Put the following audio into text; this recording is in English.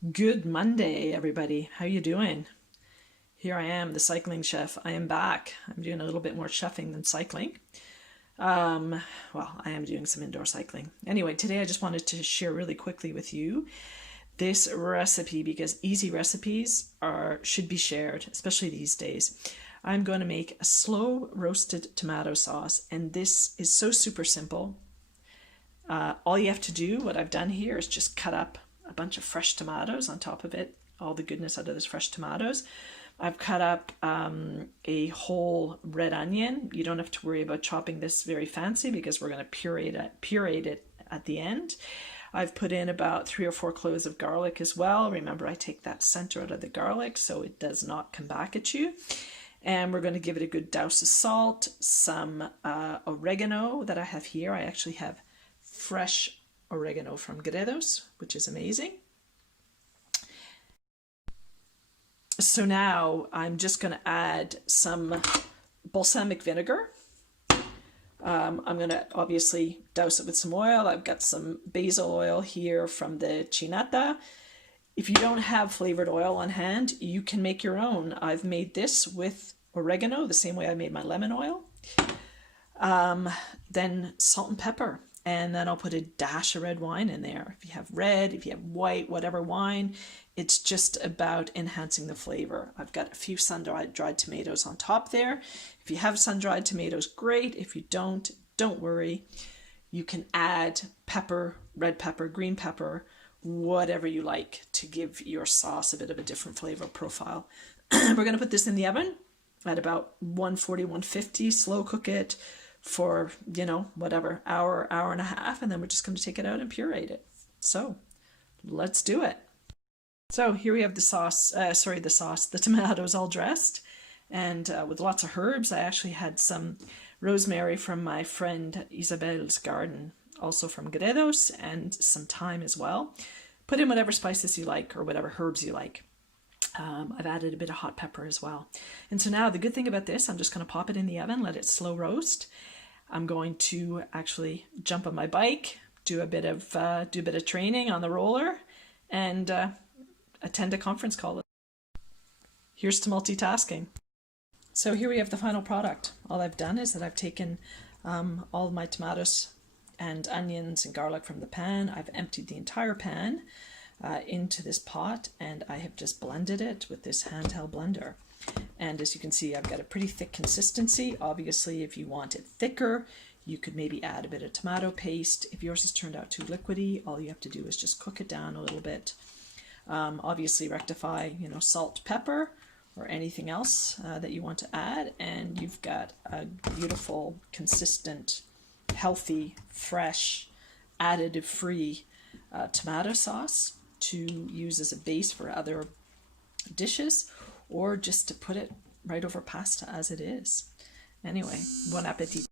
Good Monday, everybody. How you doing? Here I am, the cycling chef. I am back. I'm doing a little bit more chefing than cycling. Um, well, I am doing some indoor cycling. Anyway, today I just wanted to share really quickly with you this recipe because easy recipes should be shared, especially these days. I'm going to make a slow roasted tomato sauce, and this is so super simple. All you have to do, what I've done here, is just cut up a bunch of fresh tomatoes on top of it, all the goodness out of those fresh tomatoes. I've cut up a whole red onion. You don't have to worry about chopping this very fancy because we're going to pureate it at the end. I've put in about 3 or 4 cloves of garlic as well. Remember, I take that center out of the garlic so it does not come back at you. And we're going to give it a good douse of salt, some oregano that I have here. I actually have fresh oregano from Gredos, which is amazing. So now I'm just going to add some balsamic vinegar. I'm going to obviously douse it with some oil. I've got some basil oil here from the Chinata. If you don't have flavored oil on hand, you can make your own. I've made this with oregano, the same way I made my lemon oil. Then salt and pepper. And then I'll put a dash of red wine in there. If you have red, if you have white, whatever wine, it's just about enhancing the flavor. I've got a few sun-dried tomatoes on top there. If you have sun-dried tomatoes, great. If you don't worry. You can add pepper, red pepper, green pepper, whatever you like to give your sauce a bit of a different flavor profile. We're going to put this in the oven at about 140, 150, slow cook it for, whatever, hour and a half, and then we're just going to take it out and pureate it. So let's do it. So here we have the sauce, the tomatoes all dressed and with lots of herbs. I actually had some rosemary from my friend Isabel's garden, also from Gredos, and some thyme as well. Put in whatever spices you like or whatever herbs you like. I've added a bit of hot pepper as well. And so now the good thing about this, I'm just going to pop it in the oven, let it slow roast. I'm going to actually jump on my bike, do a bit of training on the roller, and attend a conference call. Here's to multitasking. So here we have the final product. All I've done is that I've taken all of my tomatoes and onions and garlic from the pan. I've emptied the entire pan into this pot, and I have just blended it with this handheld blender. And as you can see, I've got a pretty thick consistency. Obviously, if you want it thicker, you could maybe add a bit of tomato paste. If yours has turned out too liquidy, all you have to do is just cook it down a little bit. Obviously rectify, salt, pepper, or anything else that you want to add, and you've got a beautiful, consistent, healthy, fresh, additive-free tomato sauce to use as a base for other dishes, or just to put it right over pasta as it is. Anyway, bon appetit.